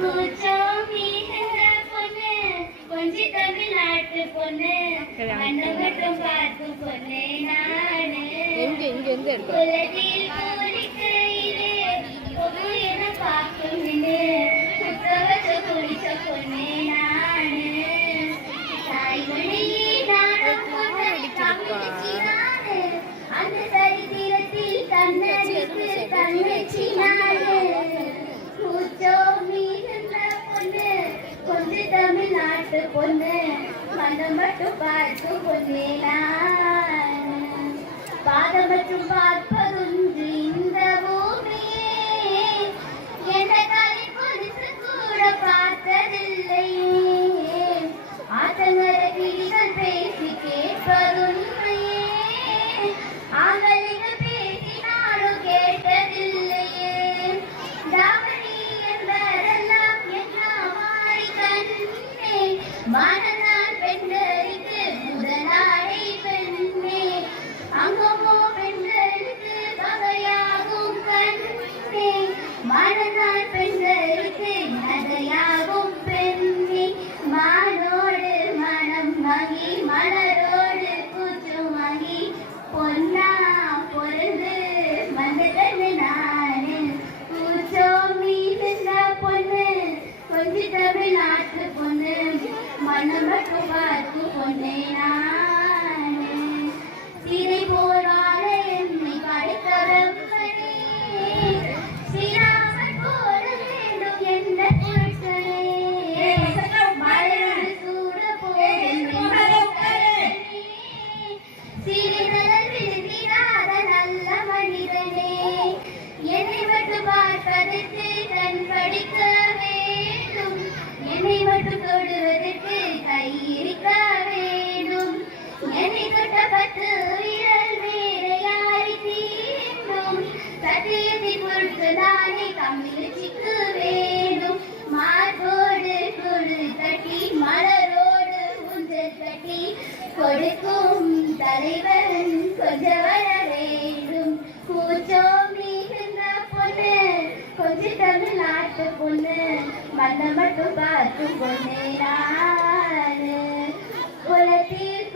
பூச்சோமி பொண்ணு கொஞ்சி தமிழ்நாட்டு பொண்ணு மண்ணை மட்டும் பார்த்து பொண்ணு நானு குலத்தில் கோரிக்கையிலே பொது என பார்க்கும் புத்தகத்தை குடிச்ச பொண்ணு நானு தாய்மொழியே நானும் தமிழ்ச்சி நானு அந்த சரித்திரத்தில் தன்னடித்து தங்கச்சி நானு பூச்சோமி பொண்ணு கொஞ்சி தமிழ்நாட்டு பொண்ணு மனம் மட்டும் பார்த்து பொண்ணேனா பாதம் மட்டும் பார்ப்பதுண்டு இந்த பூமியே என்ற கலை பொலிசு கூட பார்த்ததில்லையே ஆத்தங்கர கிளிகள் பேசி கேட்பதுண்மையே ஆங்கலிகள் பேசினாலும் கேட்டதில்லையே தாவணி என்பதெல்லாம் என்ன மாறி கண்ணே மனநாள் பெண்களுக்கு முதலாடை பெண்ணே அங்கமோ பெண்களுக்கு வகையாகும் கண்ணே மனநாள் பெண்களுக்கு நகையாகும் பெண்ணே மானோடு மனம் மகி மலரோடு கூச்சுமகி பொன்னா பொருந்து வந்ததன்னு நானு பூச்சோமி பொண்ணு கொஞ்சி தமிழ்நாட்டு பொண்ணு மனம் மட்டும் பார்த்து பொண்ணே நானு சிறை போராட என்னை படைத்தவர்களே ஸ்ரீராமன் போல வேண்டும் என்ற புருஷனே மலரோடு சூட சிறிதழல் விழுந்திடாத நல்ல மனிதனே என்னை மட்டும் பார்ப்பதற்கு கண் படிக்க வேண்டும் என்னை மட்டும் தொடுவதற்கு கை இருக்க வேண்டும் என்னை தொட்டப்பட்டு விரல் வேற யாரை தீண்டும் சத்தியத்தை பொறுத்து நானே கம்மிச்சிக்கு வேண்டும் மார்போடு கொடு கட்டி மலரோடு ஊஞ்சல் கட்டி கொடுக்கும் தலைவன் கொஞ்சம் வர வேண்டும் பூச்சோமி பொண்ணு கொஞ்சம் தமிழ்நாட்டு பொண்ணு மண்ணை மட்டும் பார்த்து பொண்ணு நானு குலத்தில்